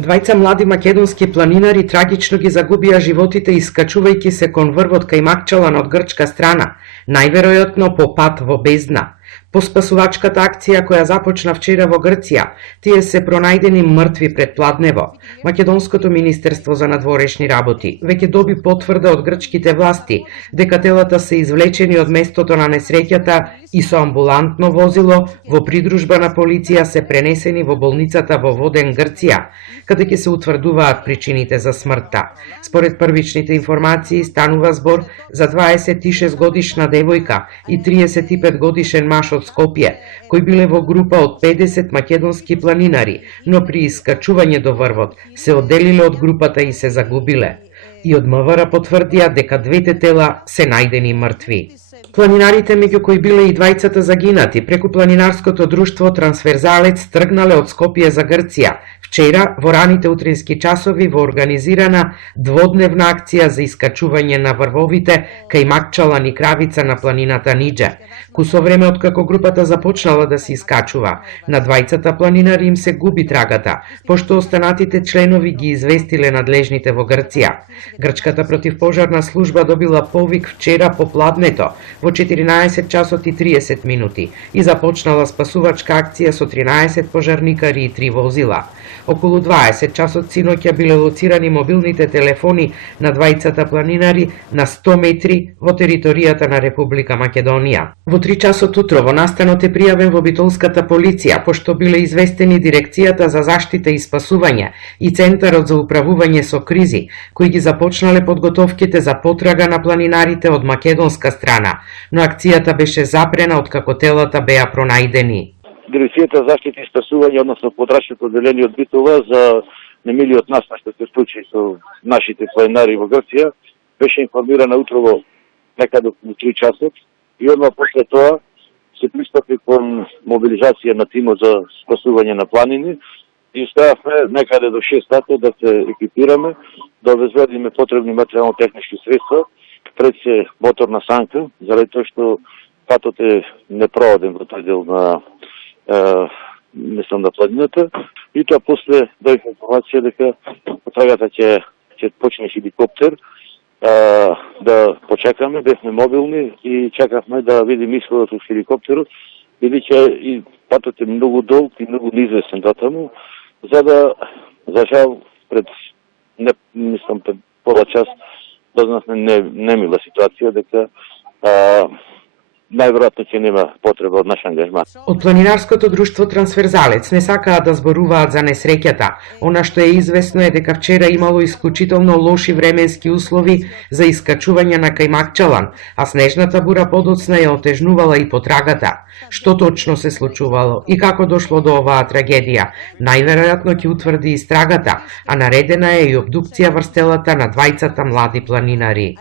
Двајца млади македонски планинари трагично ги загубија животите искачувајќи се кон врвот кај Макчалан од грчка страна, најверојатно по пат во бездна. По спасувачката акција која започна вчера во Грција, тие се пронајдени мртви пред Пладнево. Македонското министерство за надворешни работи веќе доби потврда од грчките власти дека телата се извлечени од местото на несреќата и со амбулантно возило во придружба на полиција се пренесени во болницата во Воден, Грција, каде ќе се утврдуваат причините за смртта. Според првичните информации станува збор за 26 годишна девојка и 35 годишен маж од Скопје, кои биле во група од 50 македонски планинари, но при искачување до врвот се одделиле од групата и се загубиле. И од МВР потврдија дека двете тела се најдени мртви. Планинарите, меѓу кои биле и двајцата загинати, преку планинарското друштво Трансферзалец тргнале од Скопје за Грција, вчера во раните утрински часови во организирана дводневна акција за искачување на врвовите кај Макчалан и Кравица на планината Нидже. Кусо време откако групата започнала да се искачува, на двајцата планинари им се губи трагата, пошто останатите членови ги известиле надлежните во Грција. Грчката противпожарна служба добила повик вчера по пладнето во 14 часот и 30 минути и започнала спасувачка акција со 13 пожарникари и 3 возила. Околу 20 часот синоќа биле лоцирани мобилните телефони на двајцата планинари на 100 метри во територијата на Република Македонија. Во 3 часот утрово настанот е пријавен во битолската полиција, пошто биле известени Дирекцијата за заштита и спасување и Центарот за управување со кризи, кои ги започнале подготовките за потрага на планинарите од македонска страна, но акцијата беше запрена откако телата беа пронајдени. Дирекцијата за заштита и спасување, односно подрачното одделение од Битола за немилиот настан што се случи со нашите планинари во Грција, беше информирана утрово некаде во 3 часот и одма после тоа се пристапи кон мобилизација на тимот за спасување на планини и успеавме некаде до 6 сата да се екипираме, да обезбедиме потребни материјално-технички средства, пред се моторна санка, заради тоа што патот е непрооден во тој дел на на планината, и тоа после дојде информација дека потрагата ќе почне хеликоптер, да почекаме, бевме мобилни и чекавме да видим исходот од хеликоптерот, бидејќи и патот е многу долг и многу неизвестен дотаму, за да, за жал, пред пола час дознавме немила ситуација дека најверојатно ќе нема потреба од наш ангажман. Од планинарското друштво Трансферзалец не сакаат да зборуваат за несреќата. Она што е известно е дека вчера имало исклучително лоши временски услови за искачување на кај Макчалан, а снежната бура подоцна ја отежнувала и потрагата. Што точно се случувало и како дошло до оваа трагедија, најверојатно ќе утврди истрагата, а наредена е и обдукција врз телата на двајцата млади планинари.